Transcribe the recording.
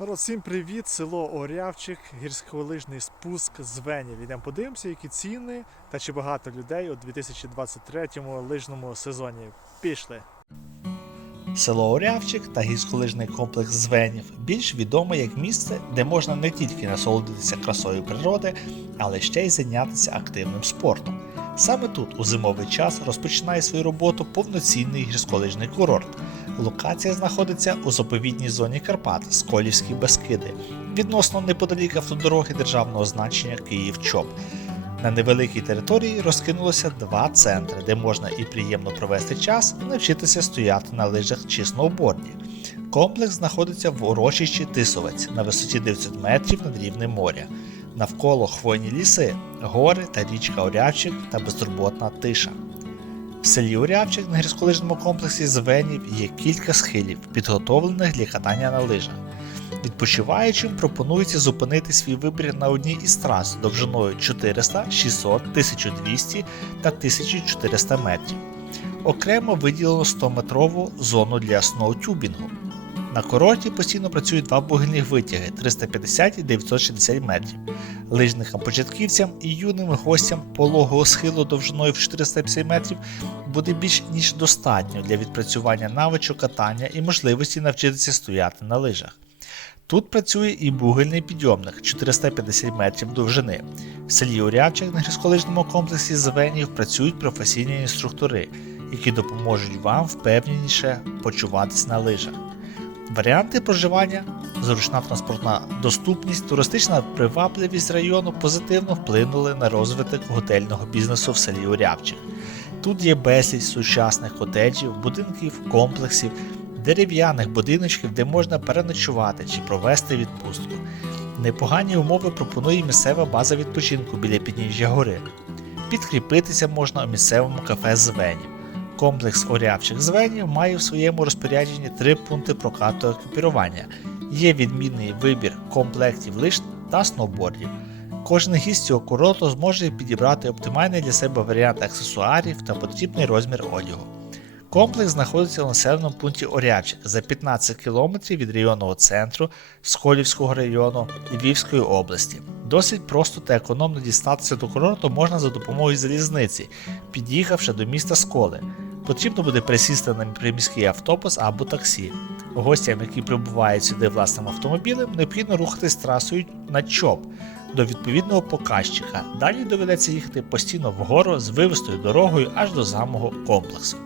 Всім привіт! Село Орявчик, гірськолижний спуск з Венів. Ідемо подивимося, які ціни та чи багато людей у 2023 лижному сезоні. Пішли! Село Орявчик та гірськолижний комплекс Звенів більш відоме як місце, де можна не тільки насолодитися красою природи, але ще й зайнятися активним спортом. Саме тут у зимовий час розпочинає свою роботу повноцінний гірськолижний курорт. Локація знаходиться у заповідній зоні Карпат, Сколівські Бескиди, відносно неподалік автодороги державного значення Київ-Чоп. На невеликій території розкинулося два центри, де можна і приємно провести час, і навчитися стояти на лижах чи сноуборді. Комплекс знаходиться в урочищі Тисовець на висоті 900 метрів над рівнем моря. Навколо хвойні ліси, гори та річка Орявчик та безтурботна тиша. В селі Урявчик на гірськолижному комплексі Звенів є кілька схилів, підготовлених для катання на лижах. Відпочиваючим пропонується зупинити свій вибір на одній із трас довжиною 400, 600, 1200 та 1400 метрів. Окремо виділено 100-метрову зону для сноутюбінгу. На курорті постійно працюють два бугельних витяги 350 і 960 метрів. Лижникам-початківцям і юним гостям пологого схилу довжиною в 450 метрів буде більш ніж достатньо для відпрацювання навичок катання і можливості навчитися стояти на лижах. Тут працює і бугельний підйомник 450 метрів довжини. В селі Урявчик на гірськолижному комплексі Звенів працюють професійні інструктори, які допоможуть вам впевненіше почуватись на лижах. Варіанти проживання, зручна транспортна доступність, туристична привабливість району позитивно вплинули на розвиток готельного бізнесу в селі Урявчик. Тут є безліч сучасних котеджів, будинків, комплексів, дерев'яних будиночків, де можна переночувати чи провести відпустку. Непогані умови пропонує місцева база відпочинку біля підніжжя гори. Підкріпитися можна у місцевому кафе Звенів. Комплекс Орявчих Звенів має в своєму розпорядженні три пункти прокату екіпірування. Є відмінний вибір комплектів лиж та сноубордів. Кожен гість цього курорту зможе підібрати оптимальний для себе варіант аксесуарів та потрібний розмір одягу. Комплекс знаходиться у населеному пункті Орявчик за 15 км від районного центру Сколівського району Львівської області. Досить просто та економно дістатися до курорту можна за допомогою залізниці, під'їхавши до міста Сколи. Потрібно буде присісти на приміський автобус або таксі. Гостям, які прибувають сюди власним автомобілем, необхідно рухатись трасою на ЧОП до відповідного показчика. Далі доведеться їхати постійно вгору з вивистою дорогою аж до самого комплексу.